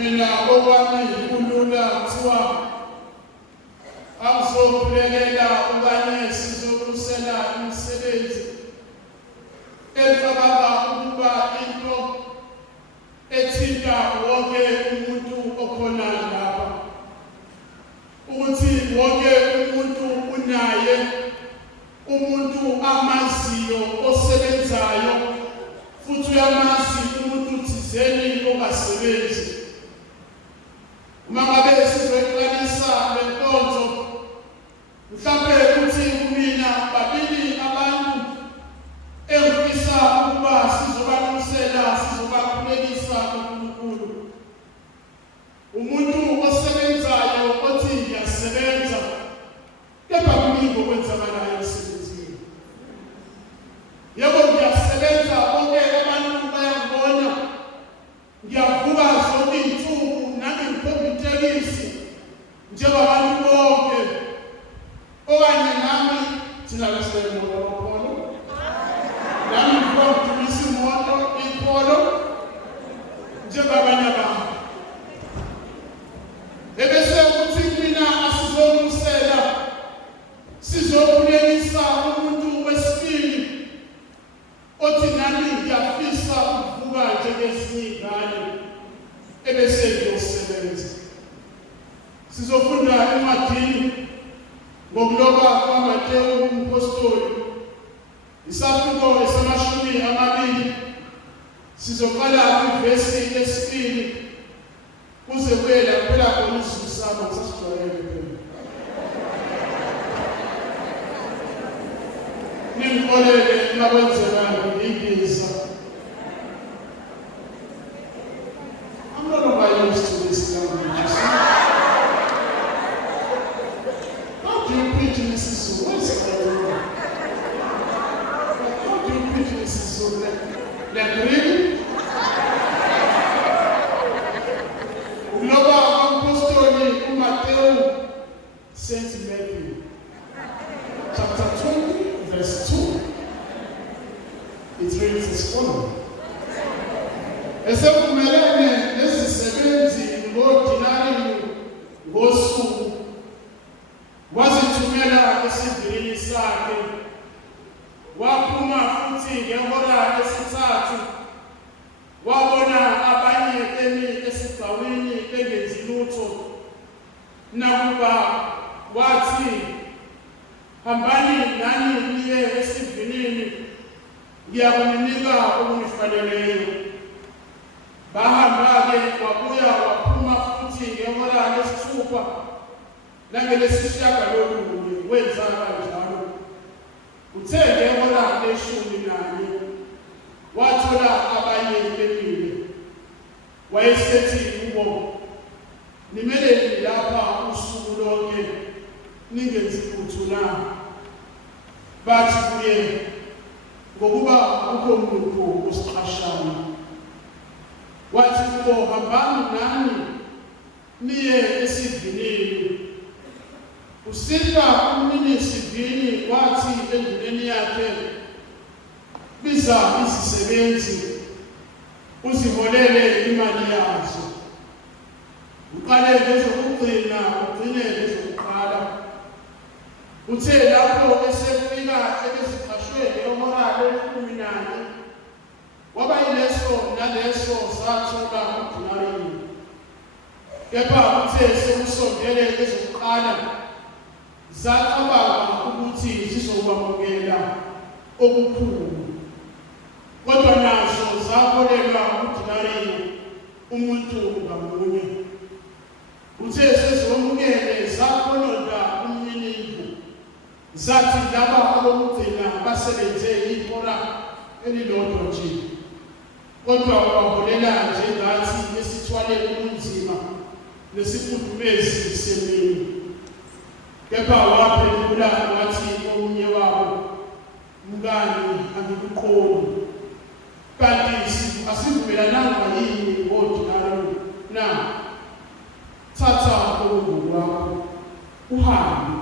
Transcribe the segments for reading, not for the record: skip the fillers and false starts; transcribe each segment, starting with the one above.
mina okwami kulula kuthiwa akuzokhulekela okanye sizokusela imisebenzi efaka ukuba into ethinta wonke umuntu okhona lapha, ukuthi wonke umuntu unaye umuntu amaziyo osebenzayo futhi uyamazi umuntu thizeni ongasebenzi. Uma ngabe sizoyiqalisa le nkonzo, mhlawumbe ukuthi kumina babili abantu engifisa ukuba sizobalungisela sizobakhulekisa kuNkulunkulu. Umuntu osebenzayo othi ngiyasebenza, kepha kuningi okwenzakalayo emsebenzini. Yebo ngiyasebenza, bonke abantu bayangibona, ngiyavuka zonke iy'nsuku nami ngikhompyutelisi njengabantu bonke, okanye nami thina beselemoto okholo, nami ngikhompyutelisa imoto ikholo njengabanye abantu. Ebese ukuthi mina asizokusela sizokhulekisa umuntu wesibili othi nami ngiyafisa ukuvuka njengezinye iy'ngane ebese ngiyosebenza. Sizofunda encwadini ngokuloba kwaMateyu umphostoli, isahluko esi-20. Sizoqala kwivesi yesibili kuze kuye lapho phela khona isiZulu sami ngisasijwayele phela. Ningixolele nakwenzekani ngiyingisa. I'm not used to this language. How do you preach in this IsiZulu? What is going on? How do you preach in this IsiZulu? Like really? Uloba kwapostoli uMateyu St. Matthew, chapter 20, verse 2. It reads as follows. Esevumelene nezisebenzi ngodinari ngosuku, wazithumela esivinini sakhe, waphuma futhi ngehora lesithathu, wabona abanye bemi esigcawini bengenzi lutho. Nakuba wathi, hambani nani niye esivinini, ngiyakuninika okunifaneleyo. Bahamba-ke, wabuya waphuma futhi ngehora lesithupha nangelesishiyagalolunye, wenza kanjalo. Uthe ngehora le-11 wathola abanye bemile. Wayesethi kubo, nimeleni lapha usuku lonke ningenzi lutho na? Bathi kuye, ngokuba akukho muntu osiqashana. Wathi kubo, hambani nani niye esivinini. Usiba umnini isivini wathi enduneni yakhe, biza izisebenzi uziholele imali yazo. Uqale ngezokugcina ugcine ngezokuqala. Uthe lapho esefika ebeziqashwe ngehora le-11, waba yileso naleso zathola udinari. Kepha uthe sekusondele ezokuqala, zacabanga ukuthi zizokwamukela okukhulu, kodwa nazo zaholelwa udinari umuntu ngamunye. Uthe sezomukele zakhononda umninindlu, zathi laba abokugcina basebenze ihora elilodwa nje, kodwa waholela njengathi esithwale ubunzima nesifudumezi semini. Kepha waphendula wathi omunye wabo, mngani, angikuqondi, kanti asivumelananga yini ngodinari na? Thatha okungokwakho uhambe.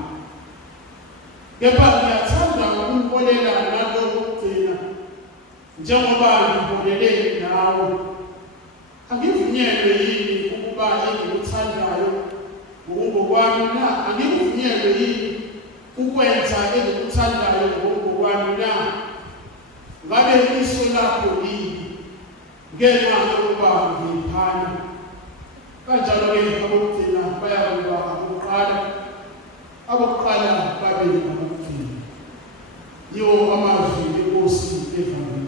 Kepha ngiyathanda ukuholela nalo kokugcina njengoba ngiholele nawe. Angivunyelwe yini ukuba engikuthandayo ngokwami na angikuvunyelwe yini ukwenza engikuthandayo ngokwami na ngabe iso lakho yini ngenxa yokuba ngiphana kanjalo ke abokugcina bayakuba abokuqala babe ngabokugcina yiwo amazwi enkosi evangelini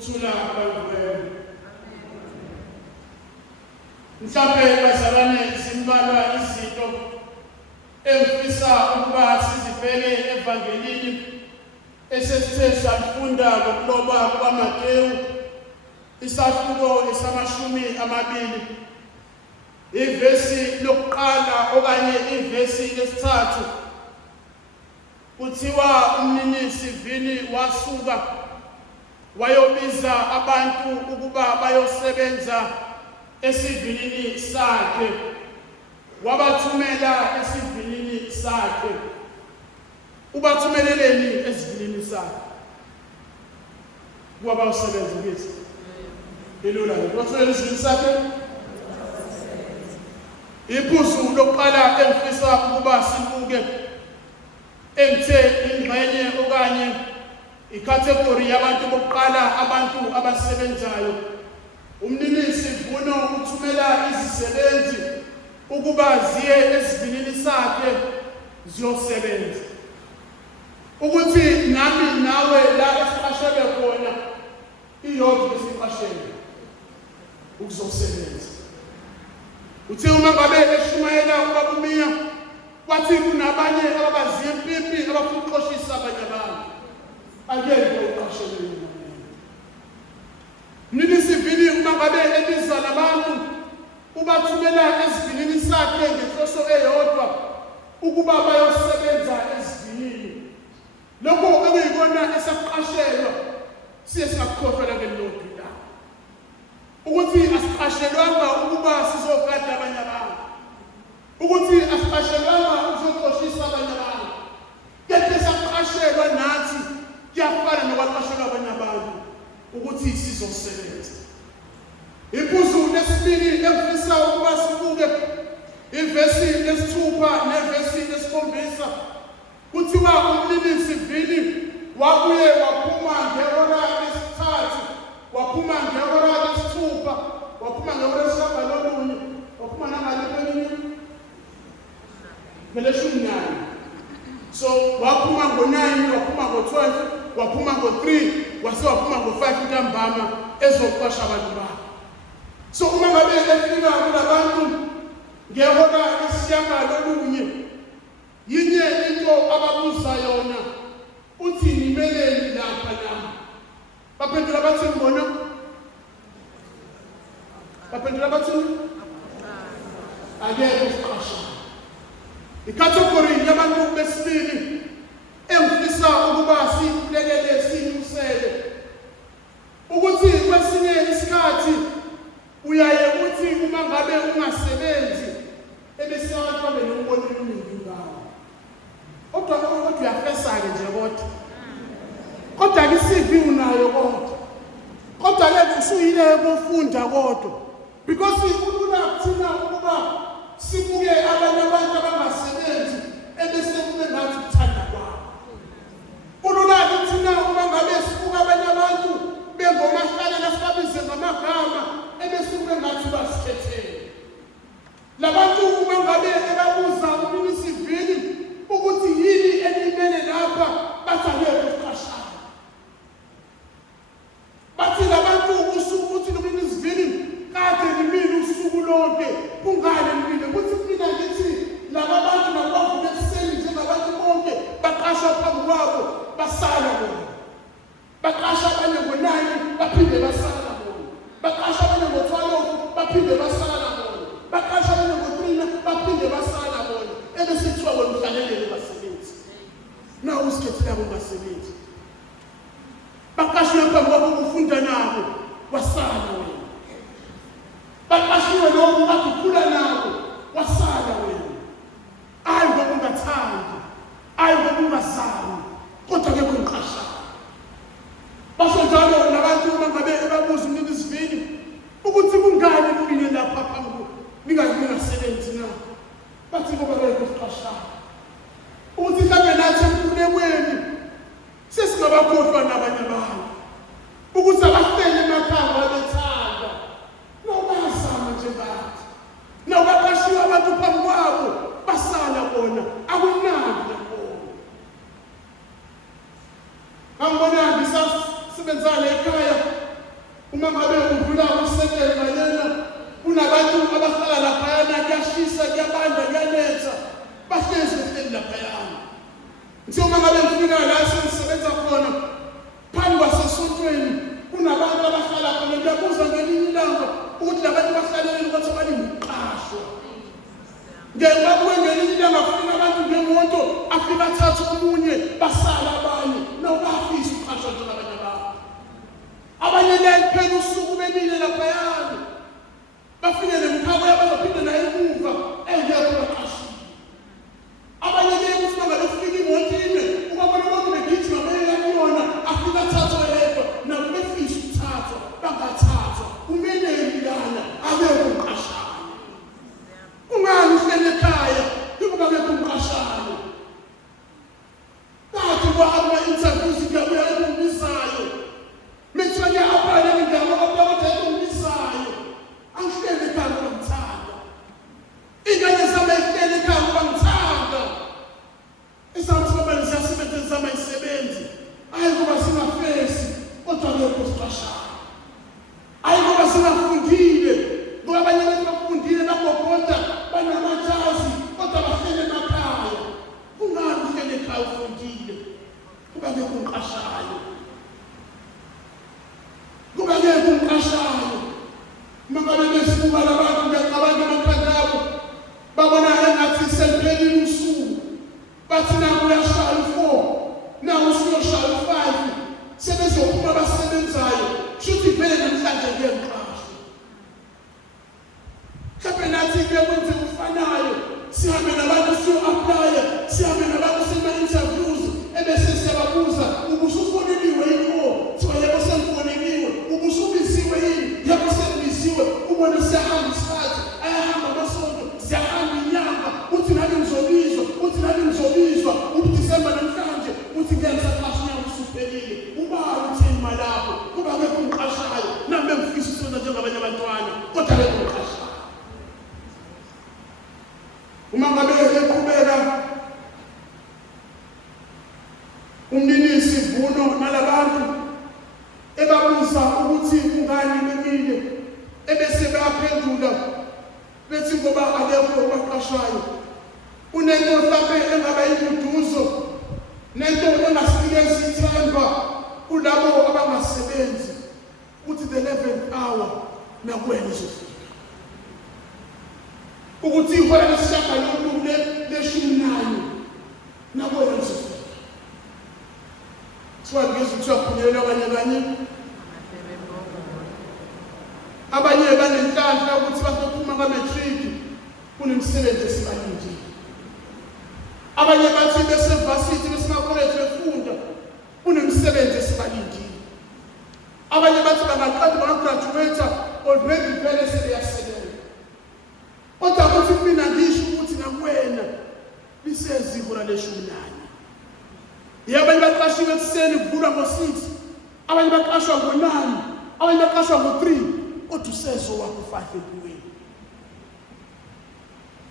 ukuthula kwaNkulunkulu. Mhlawumbe bazalwane zimbalwa izinto engifisa ukuba sizibheke evangelini esesithe salifunda ngokuloba kwaMateyu isahluko esa-20 ivesi lokuqala okanye ivesi lesithathu kuthiwa umninisivini wasuka wayobiza abantu ukuba bayosebenza esivinini sakhe wabathumela esivinini sakhe ubathumeleleni esivinini sakhe kuba bayosebenza kithi ilula ubathumelela esivinini sakhe iphuzu lokuqala engifisa ukuba sibuke engithe ingxenye okanye icategory yabantu bokuqala abantu abasebenzayo umninisivuno uthumela izisebenzi ukuba ziye esivinini sakhe ziyosebenza ukuthi nami nawe la esiqashele khona iyodwa esiqashele ukuzosebenza uthi uma ngabe eshumayela ubabumiya wathi kunabanye abaziye impimpi abafuna ukuxoshisa abanye abantu angeke uqashelwe mninisivini uma ngabe ebiza labantu ubathumela esivinini sakhe ngenhloso eyodwa ukuba bayosebenza esivinini lokho okuyikona esaqashelwa siye singakukhohlwa ngelokhu la ukuthi asiqashelwanga ukuba sizogada abanye abantu ukuthi asiqashelwanga ukuzoxoshisa abanye abantu kepha saqashelwa nathi kuyafana nokwaqashelwa abanye abantu ukuthi sizosebenza iphuzu lesibili engifisa ukuba sibuke ivesi lesithupha nevesi lesikhombisa kuthiwa umninisivini wabuye waphuma ngehora lesithathu waphuma ngehora lesithupha waphuma ngehora lesishagalolunye waphuma nangalephi ngeleshumi nane so waphuma ngo-9 waphuma ngo-12 waphuma ngo-3 wase waphuma ngo-5 ntambama ezoqasha abantu bakhe so uma ngabe efika kulabantu ngehora lesishagalolunye yinye into ababuza yona uthi nimeleni lapha la baphendula bathi ngibona baphendula bathi akekho uqasha icategory yabantu besibili engifisa ukuba sihlelele sinyusele ukuthi kwesinye isikhathi uyaye uthi uma ngabe ungasebenzi ebesabantu babe nombono omningi ngawo kodwa uyafesa-ke nje kodwa ke i-CV unayo kodwa ke usuyile kufunda kodwa because kulula kuthina ukuba sibuke abanye abantu abangasebenzi ebese kube ngathi kuthanda kwabo kulula kuthina uma ngabe sibuke abanye abantu bengomahlalela sibabize ngamagama ebese kube ngathi basikhethele labantu uma ngabe ebabuza umninisivini ukuthi yini enimele lapha bathi angeke uqashane bathi basala bona. Baqasha abanye ngo-9 baphinde basala bona. Baqasha abanye ngo-12 baphinde basala bona. Baqasha abanye ngo-3 baphinde basala bona. Ebese kuthiwa wena uhlalelele basebenzi. Nawu usikhethela kungasebenzi. Baqashiwe phambi kwabo ukufunda nabo wasala wena. Baqashiwe lokhu kade ukhula nabo wasala wena. Ayi ngoba ungathandi, ayi ngoba ungazami, kodwa ke kungiqasha. Basho njalo nabantu uma ngabe ebabuza umuntu isivini ukuthi kungani kumine lapha phambi ningasebenzi na. Bathi ngoba ke kuqasha. Uthi mhlawumbe nathi emkhulekweni sesingabakhohlwa nabanye abantu. Ukuthi abahlele emakhaya babethanda. Nobazama nje bathi. Nobaqashiwe abantu phambi kwabo basala bona akunandi lapho. Ngibona ngisasebenzana ekhaya uma ngabe udlula usekele ngayena kunabantu abahlala lapha kuyashisa kuyabanda kuyanetha bahlezi behleli lapha yana. Ngithi uma ngabe ngifika la sengisebenza khona phambi kwasesontweni kunabantu abahlala khona ngiyabuza ngelinye ilanga ukuthi labantu bahlalele ukuthi balingiqashwa. Ngebabuye ngelinye ilanga kufika abantu ngemoto afika athathe omunye basala abanye nobafisa uqashwa njengabanye abantu. Abanye liphela usuku benile lapha yana bafike nemkhako yabazophinde naye emuva engekho baqashiwe. Abanye ukuthi bangabe kufika imoto ime ukabona bonke begijima beyela kuyona afika athathwe yedwa nabo befisa ukuthathwa bangathathwa umeneli lana abekho uqashana. Ungani uhlele ekhaya ukuba bekho uqashana. Bathi kwaba interviews ngiyabuya ekungisayo. Mithwanye abanye ngiyabo abakade ekungisayo. Angihlele ekhaya ngithanda. Ingane zami ihlele ekhaya ngithanda. Isizomela siyasebenza amayisebenzi. Ayi kuba singafesi kodwa lokho siqashana. Ayi kuba singafundile ngoba abanye abantu bafundile bagogoda banamajazi kodwa bahlele emakhaya. Ungani uhlele ekhaya ufundile? Kuba ke kunqashayo. Kuba ke kunqashayo. Mangabe besibuka labantu ngiyacabanga amakhanda abo babona engathi seliphelile usuku. Bathi naku uyashaya u4, naku usuyoshaya u5, sebezophuma abasebenzayo, shuthi vele namhlanje ngiyeqashwa. Mhlawumbe nathi-ke kwenze kufanayo, sihambe nabantu siyo-aplaya, sihambe nabantu sema-interviews, ebese siyababuza, ubusufoneliwe yini? Thiwa yebo sengifoneliwe. Ubusubiziwe yini? Yebo sengibiziwe. Ubona siyahamba isikhathi, ayahamba amasonto, siyahamba inyanga, uthi nami ngizobizwa, uthi nami ngizobizwa, uDisemba namhlanje, uthi ngiyanisaqasha unyaka usuphelile. Ubani utheni malapho? Kuba ke kunqashayo, nami bengifisa ukwenza njengabanye abantwana, kodwa ke kunqashayo. Uma ngabe eqhubeka umninisi ivuno nalabantu ebabuza ukuthi kungani bemile ebese bayaphendula bethi ngoba akekho obaqashayo. Unento mhlawumbe engaba yimduduzo nento engasinikeza ithemba kulabo abangasebenzi ukuthi the 11th hour nakwena izofika. Ukuthi ihora lesishagalolunye leshumi nanye nakwena izofika. Kuthiwa kuphunyelelwa abanye banenhlanhla ukuthi bazophuma ka-matric kunemsebenzi esibalindile. Abanye bathi besevasithi besemakholeji befunda kunemsebenzi esibalindile. Abanye bathi bangaqeda bangagraduate already vele sebeyasebenza. Kodwa kuthi mina ngisho ukuthi nakwena liseziko laleshumi nanye. Abanye baqashiwe ekuseni kuvulwa ngo-6, abanye baqashwa ngo-9, abanye baqashwa ngo-3, kodwa usezo wakho 5 ebuweni.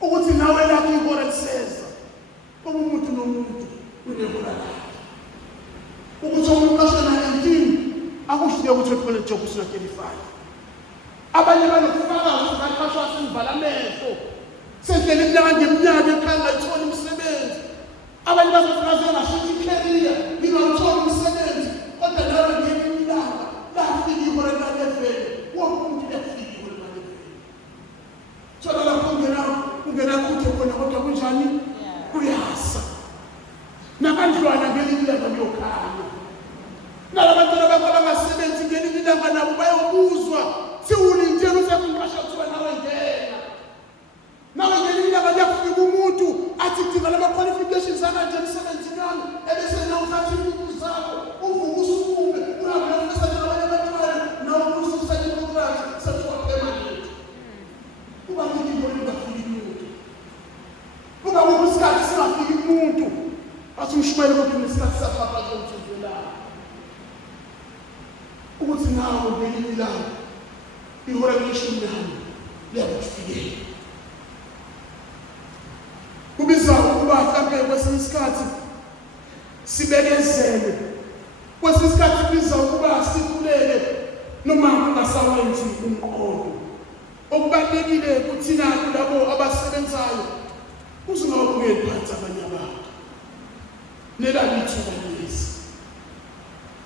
Ukuthi nawe lakho ihora liseza, ngoba umuntu nomuntu unehora lakhe. Ukuthi umuntu uqashwe na-19 akushiye ukuthi uthole ijob usuna-35. Abanye banokufaka ukuthi baqashwa senivala amehlo, sendlela iminyaka ngeminyaka ekhaya ngayithola imisebenzi. Abanye bazofika zengashithi i-career ngingawutholi bayofika nabo bayobuzwa siwulintela usekumqasha kuthiwa nawe ngena. Nawe ngelinye akuyafika umuntu athi kudinga lama qualifications akanje emsebenzini wami ebese nawe uthatha izimpilo zakho uvuka usukume uhambe nofisa nabanye abantwana nawe ususa icontract sekuthiwa permanent. Kuba ngiki ngoni ngafiki umuntu. Kuba ukusikhathi singafiki umuntu athi umshumele kodwa nesikhathi sapha zokuthula. Ukuthi nawe ngelinye ilanga ihora leshumi nami liyakufikela. Kubiza ukuba mhlawumbe kwesinye isikhathi sibekezele. Kwesinye isikhathi kubiza ukuba sikhuleke noma kungasawenzi umqondo. Okubalulekile kuthina kulabo abasebenzayo uzungabukeli phansi abanye abantu. Nelalithu balezi.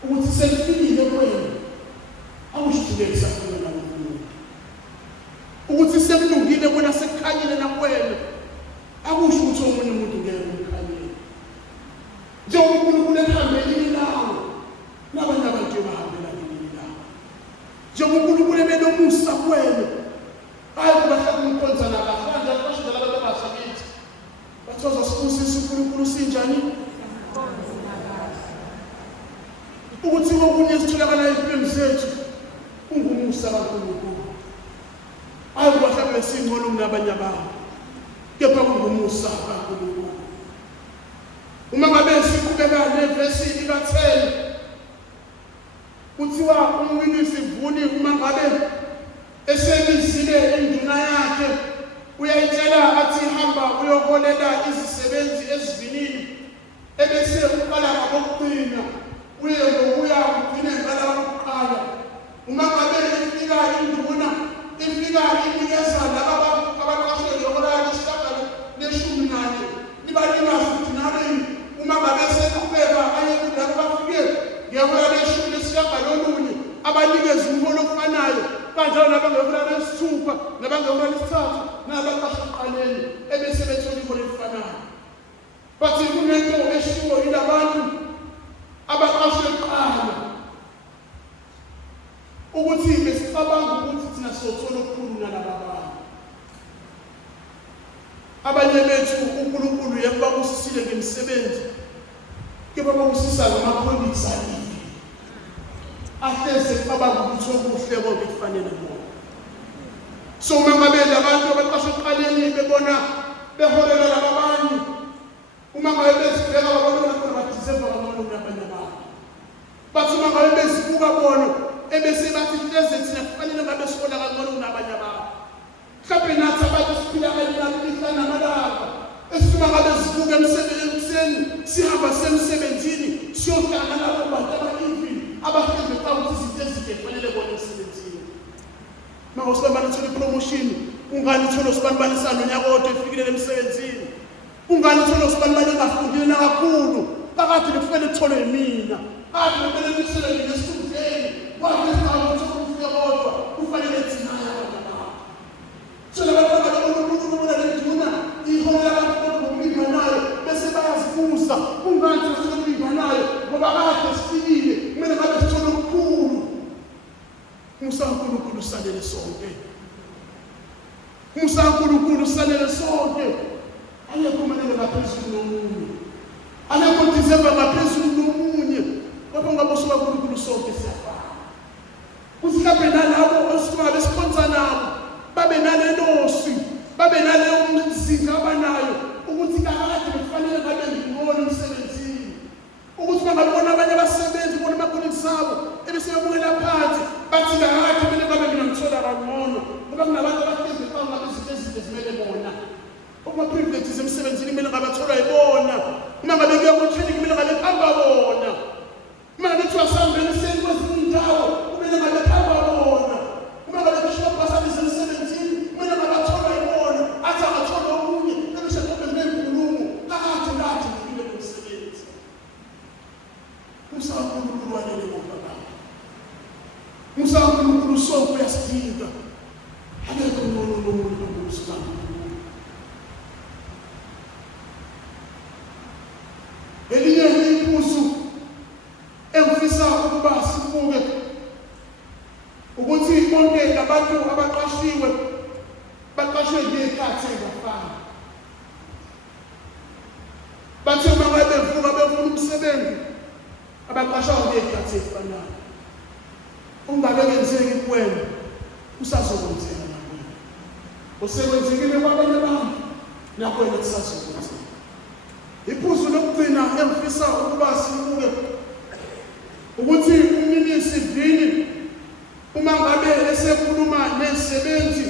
Ukuthi selifikile kwena awushidile safuna namuntu. Ukuthi sekulungile kwena sekukhanyile nakwena. Akusho ukuthi omunye umuntu ngeke umkhanyele. Njengoba uNkulunkulu ehambelini nawe nabanye abantu bahambela nini nawe. Njengoba uNkulunkulu ebenomusa kuwena hayi kuba hlakumkhonza nabafana njalo basho abantu abasakithi. Bathoza sibusisa uNkulunkulu sinjani? Ukuthi okunye sitholakala empilweni zethu ungumusa kaNkulunkulu. Hayi kuba mhlawumbe singcono kunabanye abantu. Kepha kungumusa kaNkulunkulu. Uma ngabe siqhubeka nevesi ika-10 kuthiwa umwinisi Vuni uma ngabe esebizile induna yakhe uyayitshela athi hamba uyoholela izisebenzi ezivinini ebese uqala ngokugcina uye ngokuya ugcine ngala ukuqala. Uma ngabe ifika induna ifika inikeza laba abaqashwe yokulala isibakala leshumi nanye nibanika futhi naleni uma ngabe seqhubeka aye kulabo bafike ngehola leshumi lesibakala olunye abanikeza umholo ofanayo kanjalo nabangehola lesithupha nabangehola lesithathu nabaqashwe eqaleni ebese bethola iholo elifanayo. Bathi kunento eshiwo yilabantu abaqashwe eqala ukuthi besicabanga ukuthi thina sothola okukhulu nalaba bantu. Abanye bethu uNkulunkulu yakubabusisile ngemisebenzi kepha babusisa ngamakhondisa alivi. Ahleze cabanga ukuthi okuhle konke kufanele bona. So uma ngabe labantu abaqashwe eqaleni bebona beholela laba bantu uma ngabe bezibheka babona khona badisemba kangcono kunabanye abantu. Bathi uma ngabe bezibuka bona ebese bathi hleze thina kufanele ngabe sibona kangcono kunabanye abantu. Mhlawumbe nathi abantu siphila kanjani namalanga esifuna ngabe sivuka emsebenzini sihamba semsebenzini siyohlala nabo bantu abakivi abahleze ukuthi izinto ezinhle kufanele bona emsebenzini. Manje usibani uthola ipromotion ungani uthola usibani sanonyaka kodwa efikile emsebenzini. Ungani uthola usibani ngafundile nakakhulu phakathi kufanele uthole mina kade kumele nisebenze ngesifundeni kwathi ukuthi ukufika kodwa kufanele thina abantu. So labantu abaqulunqulu lenduna ihola abantu bomlima nayo bese bayazibuza ungani sesifika nayo ngoba kade sifikile kumele ngabe sithole ukukhulu. uNkulunkulu salele sonke. uNkulunkulu salele sonke. Ayekho umanele ngaphezulu nomunye. Ayekho deserve ngaphezulu nomunye. Ngoba ngabe usuka kuNkulunkulu sonke siyafana. Usihlaphe nalabo osifuna besikhonza nabo babe nalenosi babe naleyo umzinga abanayo ukuthi kakade kufanele ngabe ngibone umsebenzini. Ukuthi bangabona abanye abasebenzi bona amakolegi abo ebese bebukela phansi bathi kakade kumele ngabe mina ngithola kangcono ngoba kunabantu abahlezi phambi kwezinto ezinhle zimele bona. Uma privileges emsebenzini kumele ngabe athola yibona. Uma ngabe kuya ku-training kumele ngabe hamba bona. Uma ngabe kuthiwa sihambeni siye kwezinye indawo kumele ngabe hamba bona. Uma ngabe kushiwo basabiza emsebenzini kumele ngabe athola yibona. Athi angathola omunye ebese kube nenkulumo kakade ngathi ngifile kumsebenzi. uNkulunkulu wanele ngoba uNkulunkulu sonke uyasidinga. Akekho umuntu uNkulunkulu. Elinye iphuzu engifisa ukuba sibuke abantu abaqashiwe baqashwe ngezikhathi ezifana. Bathe uma bevuka befuna umsebenzi abaqashwa ngezikhathi ezifanayo. Ungabe kwenzeki kuwena usazokwenzeka nakuwe. Usekwenzekile kwabanye abantu nakuwe kusazokwenzeka. Iphuzu lokugcina engifisa ukuba sibuke ukuthi umniniso Vini uma ngabe esekhuluma nezisebenzi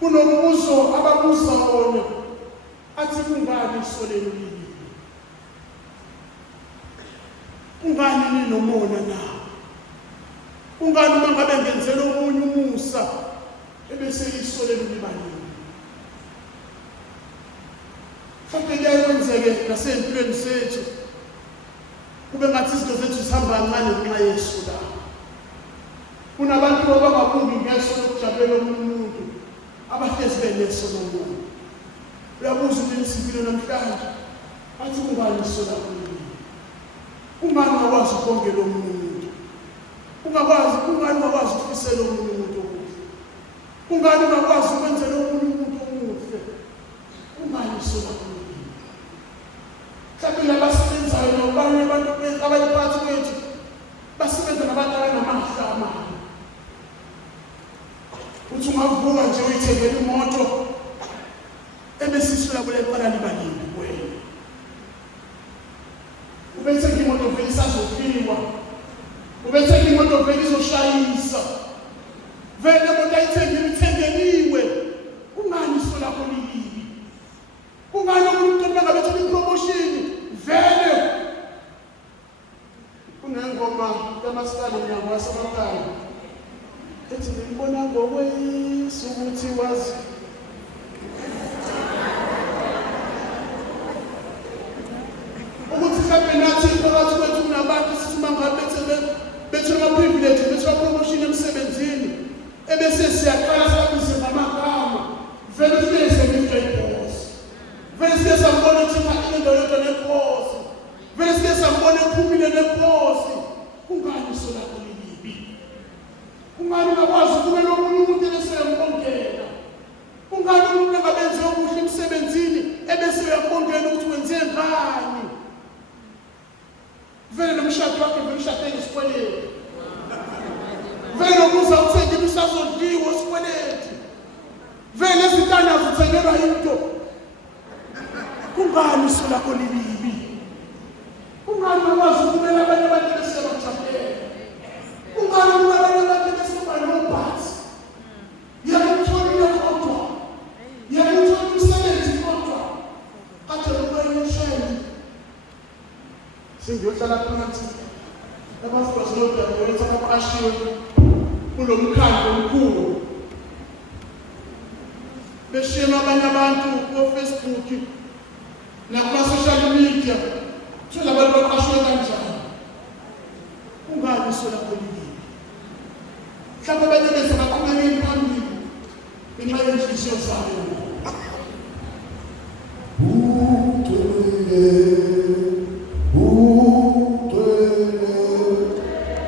kunombuzo ababuza wona athi kungani isolelo leli? Kungani ninomona na? Kungani uma ngabe ngenzela omunye umusa ebese isolelo libalini? Mhlawumbe kuyakwenzeke nasempilweni zethu kube ngathi izinto zethu zihamba kancane ngenxa yesu la. Kunabantu abangabungi ngeso lokujabulela omunye umuntu abahlezi beneso lomuntu. Uyabuza unesipilo namhlanje athi kungani isola kulo? Kungani ungakwazi ukongela omunye umuntu? Kungani ungakwazi ukufisela omunye umuntu okuhle? Kungani ungakwazi ukwenzela omunye umuntu okuhle? Kungani isola kulo? Mhlawumbe labasebenzayo nabanye abantu abayiphathi kwethu basebenza nabantu abanamandla amakhulu. Uthi ungavuka nje uyithengele imoto ebese isula kule qala libalini kuwena. Ubethe imoto vele isazofiwa. Ubethe imoto vele izoshayisa. Vele imoto ayithengeliwe. Kungani isula kolili? Kungani umuntu angabethe ipromotion vele? Kunengoma kaMaskandi nyango wasemakhaya ethi ngibona ngokwesu ukuthi wazi ukuthi mhlawumbe nathi phakathi kwethu kunabantu sithi uma ngabe bethola privilege bethola promotion emsebenzini ebese siyaqala sibabize ngamagama vele sibese ngiyeboss vele sike sambona thina indoda neboss vele sike sambona ephumile neboss. Kungani isola kulibi? Kungani ungakwazi ukube nomunye umuntu ebeseyambongela? Kungani umuntu angabenze okuhle emsebenzini ebese uyambongela ukuthi wenze ngani? Vele nomshado wakhe vele ushadele isikweletu. Vele ukuza uthengile usazodliwa isikweletu. Vele izintana zithengelwa into. Kungani isola kulibi? Kungani ungakwazi ukubela abanye abantu besebajabule? Kungani ukubela abanye abantu besebanobathi? Yakuthola kodwa. Yakuthola umsebenzi kodwa. Kade ukuyishela. Singiyohlala phansi. Abafundi bezodwa abaqashiwe kulo mkhandlo omkhulu. Beshema abanye abantu ku Facebook nakuma social media. Thola abantu baqashwe kanjani? Kungani isola kolili? Mhlawumbe abanye bese baqhubekela phambili ngenxa yenhliziyo zabo.